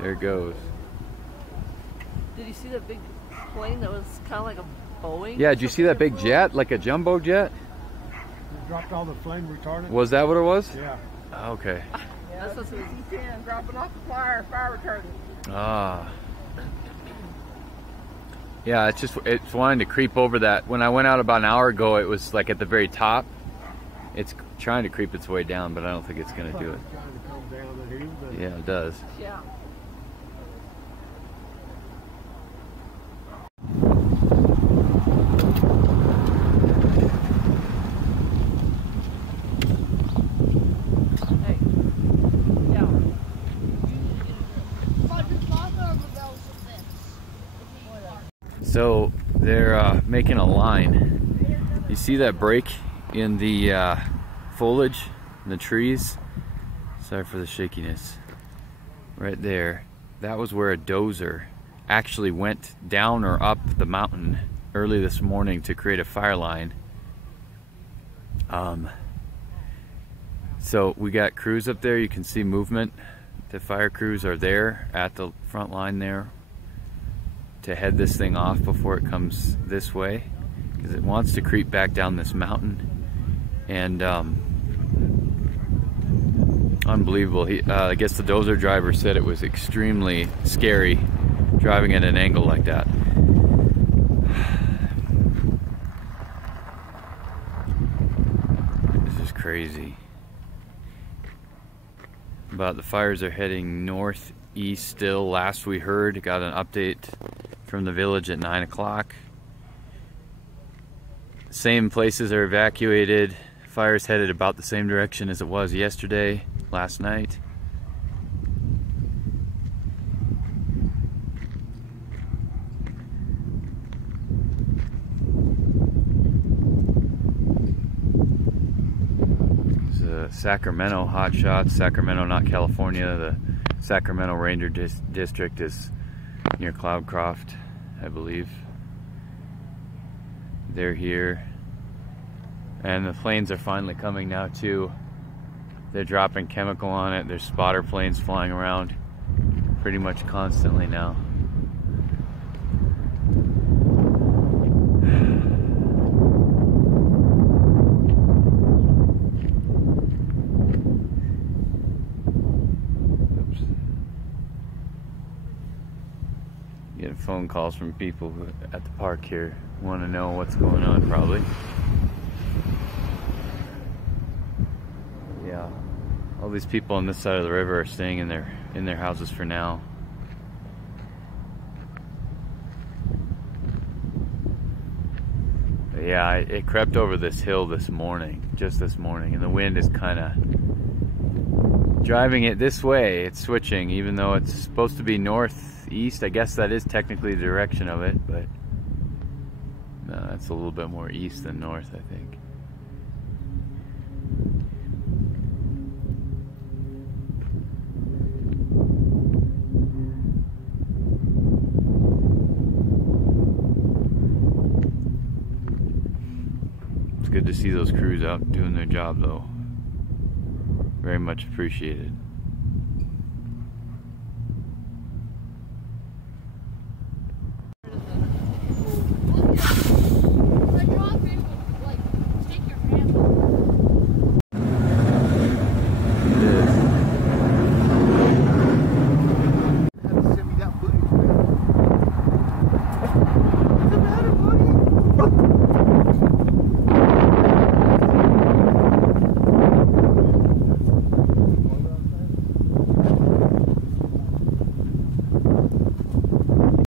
There it goes. Did you see that big plane that was kind of like a Boeing? Yeah, did you see that big jet, like a jumbo jet? It dropped all the flame retardant. Was that what it was? Yeah. Okay. Yeah, that's what it was. C-10 dropping off the fire retardant. Ah. Yeah, it's wanting to creep over that. When I went out about an hour ago, it was like at the very top. It's trying to creep its way down, but I don't think it's going to do it. Trying to come down the hill, but Yeah, it does. Yeah. Hey. Yeah. So they're making a line. You see that break in the foliage in the trees? Sorry for the shakiness. Right there. That was where a dozer actually went down or up the mountain early this morning to create a fire line. So we got crews up there. You can see movement. The fire crews are there at the front line there to head this thing off before it comes this way, because it wants to creep back down this mountain. And unbelievable. I guess the dozer driver said it was extremely scary driving at an angle like that. This is crazy. But the fires are heading northeast still. Last we heard, got an update from the village at 9 o'clock. Same places are evacuated. Fire's headed about the same direction as it was yesterday, last night. Sacramento hot shots. Sacramento, not California. The Sacramento Ranger District is near Cloudcroft, I believe. They're here. And the planes are finally coming now too. They're dropping chemical on it. There's spotter planes flying around pretty much constantly now. Getting phone calls from people who, at the park here, want to know what's going on probably. Yeah, all these people on this side of the river are staying in their houses for now. But yeah, it crept over this hill this morning, just this morning, and the wind is kind of driving it this way. It's switching, even though it's supposed to be northeast. I guess that is technically the direction of it, but no, it's a little bit more east than north, I think. It's good to see those crews out doing their job though. Very much appreciated.